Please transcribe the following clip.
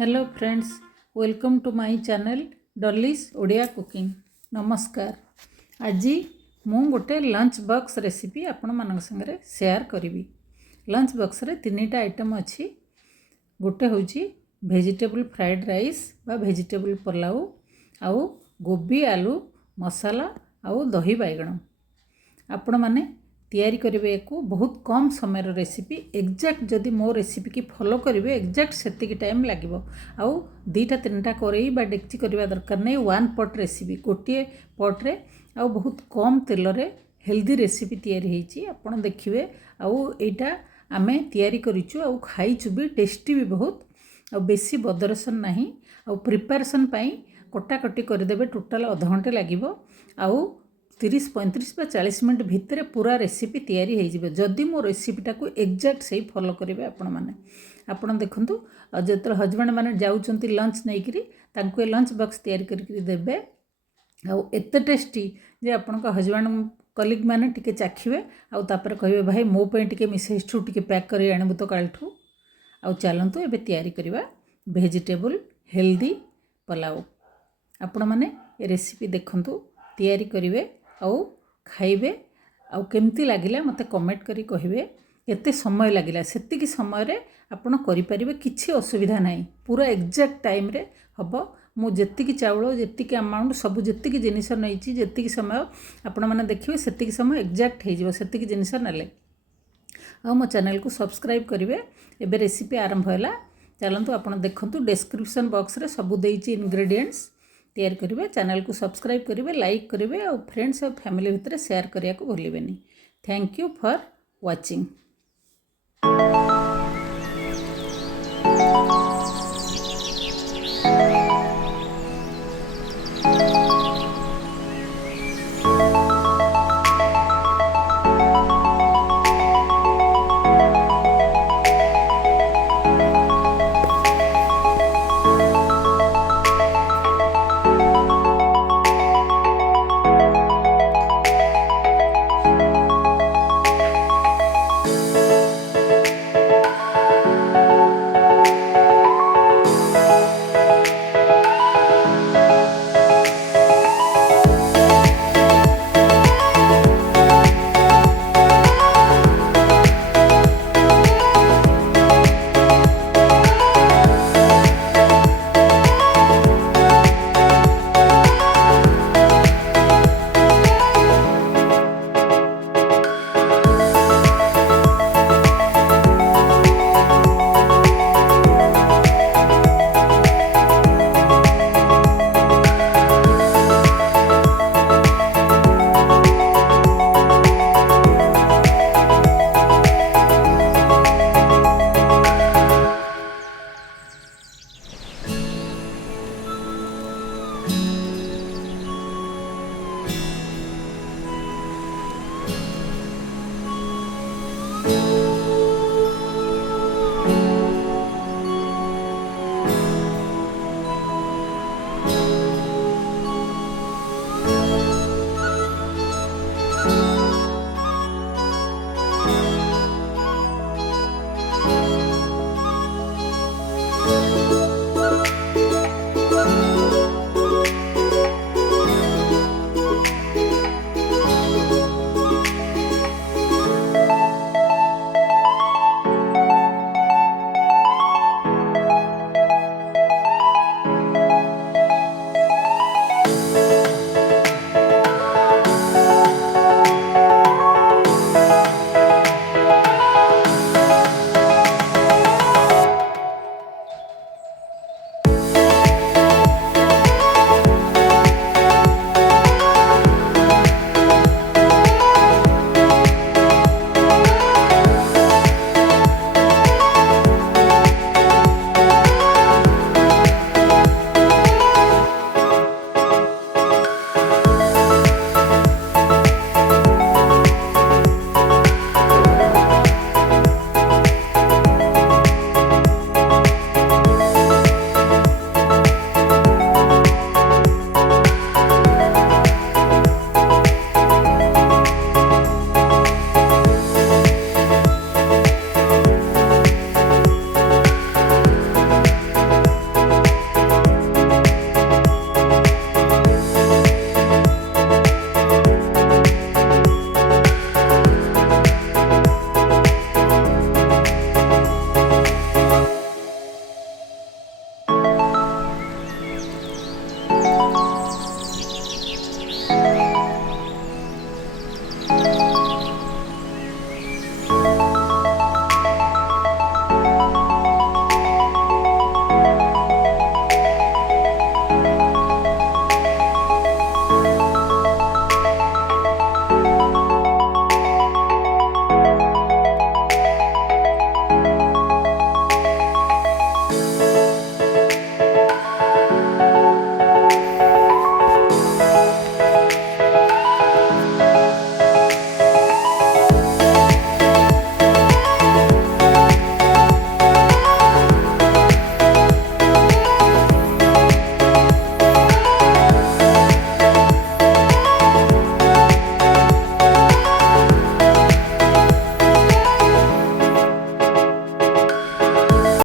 Hello friends, welcome to my channel Dolly's Odia cooking. नमस्कार। आज मु गोटे लंच बॉक्स रेसिपी आपण मान संगे शेयर करी। लंच बॉक्स रे तीनटा आइटम अच्छी। गोटे हूँ वेजिटेबल फ्राइड राइस बा वेजिटेबल पुलाव, आउ गोबी आलू मसाला आउ दही बैगण। आपण माने तैयारी करेंगे को बहुत कम समय रेसिपी। एक्जाक्ट जदि मो रेसिपी की फॉलो करेंगे एक्जाक्ट सेतिकी टाइम लगे। आउ दीटा तीनटा करेई बा डेक्ची करवा दरकार नहीं। वन पॉट रेसिपी गोटे पॉट्रे आउ बहुत कम तेल रे हेल्दी रेसिपी तैयारी होईची। आपण देखिए आउ एटा आमे तैयारी करिचु आउ खाइचु भी टेस्टी भी बहुत। आउ बेसी बदरसन नहीं। आउ प्रिपरेशन पाई कटाकटी करदेबे टोटाल आधा घंटे लागिबो। आउ 30-35 बा 40 मिनट भितर पूरा रेसिपी तैयारी हो जदि मो रेसिपीटा को एक्जाक्ट से फॉलो करेंगे। आपण देखंतु जो हजबैंड मैंने जाऊँच लंच नहीं करी लंच बॉक्स तैयारी करके देबे। आउ एते टेस्टी जे आपण हजबैंड कलिग मैंने टिके चाखिबे आउ तापर कहबे भाई मो पे टिके मिसेस ठू टिके पैक करी आनिबु तो कालठू। आउ चलंतु एबे तैयारी करिबा वेजिटेबल हेल्दी पुलाव। आपण माने ए रेसिपी देखंतु तैयारी करिवे आउ खाइबे। आउ केमती लागिला मते कमेंट करी कहिबे। केते समय लागिला सेतिकी समय रे आपण करि परिबे, किछि असुविधा नाही। पूरा एक्जाक्ट टाइम रे हबो। मु जेतिकी चावल जेतिकी अमाउंट सब जेतिकी जिनिस नैची जेतिकी समय आपण माने देखिबे सेतिकी समय एक्जाक्ट हे जिवो सेतिकी जिनिस नले। आ मो चैनल को सब्सक्राइब करिवे। एबे रेसिपी आरंभ होला। चलंतु आपण देखंतु डिस्क्रिप्शन बॉक्स रे सब देइची इंग्रेडिएंट्स। तैयार करेंगे, चैनल को सब्सक्राइब करेंगे, लाइक करेंगे और फ्रेंड्स और फैमिली भितर शेयर करने को भूलें। Thank you for watching.